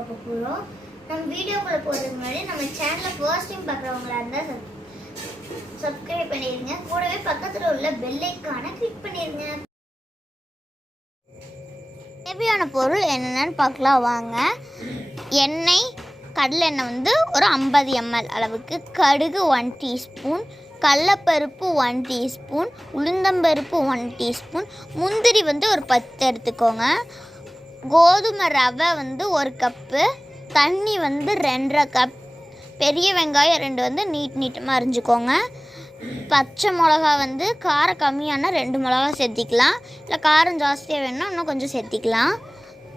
பார்க்க போகிறோம். நம்ம வீடியோக்குள்ளே போகிறதுக்கு முன்னாடி நம்ம சேனலை ஃபர்ஸ்ட் டைம் பார்க்குறவங்களா இருந்தால் சப்ஸ்கிரைப் பண்ணிடுங்க. கூடவே பக்கத்தில் உள்ள பெல் ஐக்கானை கிளிக் பண்ணிடுங்க. தேவையான பொருள் என்னென்னு பார்க்கலாம் வாங்க. எண்ணெய், கடலெண்ணெய் வந்து ஒரு 50 ml அளவுக்கு, கடுகு 1 டீஸ்பூன், கடலப்பருப்பு 1 டீஸ்பூன், உளுந்தம்பருப்பு 1 டீஸ்பூன், முந்திரி வந்து ஒரு 10 எடுத்துக்கோங்க, கோதுமை ரவை வந்து 1 கப்பு, தண்ணி வந்து 2.5 கப், பெரிய வெங்காயம் 2 வந்து நீட்டமாக அரிஞ்சுக்கோங்க, பச்சை மிளகா வந்து காரம் கம்மியான 2 மிளகா சேர்த்திக்கலாம், இல்லை காரம் ஜாஸ்தியாக வேணும்னா இன்னும் கொஞ்சம் சேர்த்திக்கலாம்,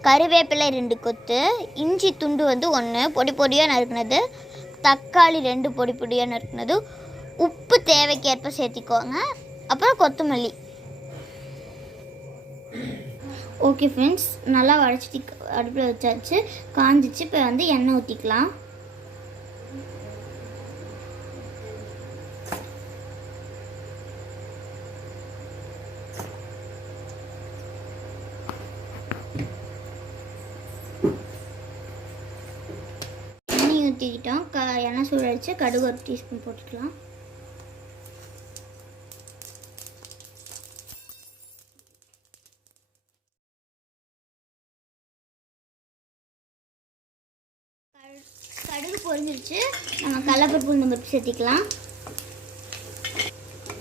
கறிவேப்பிலை 2 கொத்து, இஞ்சி துண்டு வந்து 1 பொடி பொடியாக நறுக்குனது, தக்காளி 2 பொடி பொடியாக நறுக்குனது, உப்பு தேவைக்கேற்ப சேர்த்திக்கோங்க, அப்புறம் கொத்தமல்லி. ஓகே ஃப்ரெண்ட்ஸ், நல்லா வடிச்சிட்டு அடுப்பில் வச்சாச்சு, காஞ்சிச்சு. இப்போ வந்து எண்ணெய் ஊற்றிக்கலாம். எண்ணெய் ஊற்றிக்கிட்டோம். எண்ணெய் சூடாச்சு, கடுகு 1 டீஸ்பூன் போட்டுக்கலாம். கடுகு பொரிஞ்சிருச்சு. நம்ம கடலப்பருப்பு உளுந்தம்பருப்பு சேர்த்திக்கலாம்.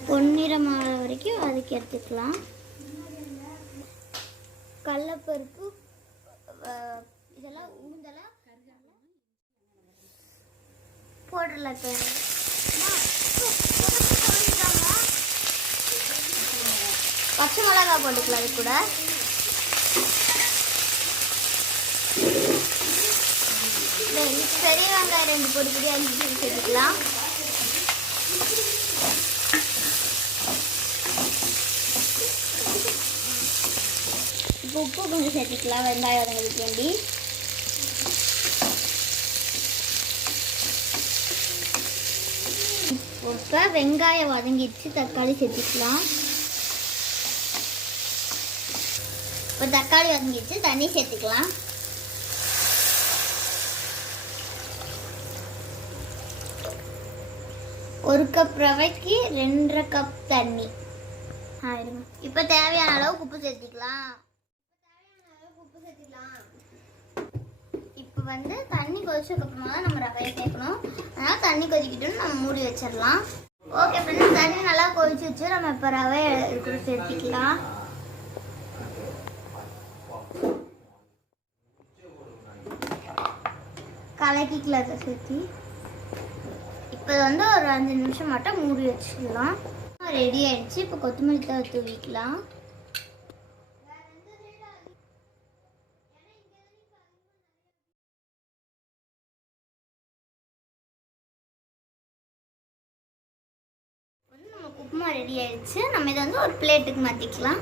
பொன்னிறமான வரைக்கும் அதுக்கு எடுத்துக்கலாம். கடலப்பருப்பு இதெல்லாம் உளுந்தெல்லாம் போடலாம். பச்சை மிளகா போட்டுக்கலாம். அது கூட பெரிய வெங்காயம் 2 பொடி பொடி அரிஞ்சு சேர்த்துக்கலாம். இப்போ உப்பு கொஞ்சம் சேர்த்துக்கலாம் வெங்காயம் வதங்கிறதுக்கு வேண்டி. இப்போ வெங்காயம் வதங்கிடுச்சு, தக்காளி சேர்த்துக்கலாம். இப்போ தக்காளி வதங்கிடுச்சு, தண்ணி சேர்த்துக்கலாம். ஒரு கப் ரவைக்கு 2.5 கப் தண்ணி ஆயிடுங்க. இப்போ தேவையான அளவுக்கு உப்பு சேர்த்திக்கலாம். இப்போ வந்து தண்ணி கொதிச்சதுக்கப்புறமா தான் நம்ம ரவையை சேர்க்கணும். அதனால் தண்ணி கொதிக்கிட்டோன்னு நம்ம மூடி வச்சிடலாம். ஓகே ஃப்ரெண்ட்ஸ், தண்ணி நல்லா கொதிச்சு வச்சு நம்ம இப்போ ரவையை இருக்கிற சேர்த்திக்கலாம். கலக்கிக்கலாம் அதை சேர்த்தி. இப்போ வந்து ஒரு 5 நிமிஷம் மட்டும் மூடி வச்சுக்கலாம். ரெடி ஆயிடுச்சு. இப்போ கொத்தமல்லி தழை தூவிக்கலாம். நம்ம உப்புமா ரெடி ஆயிடுச்சு. நம்ம இதை வந்து ஒரு பிளேட்டுக்கு மாற்றிக்கலாம்.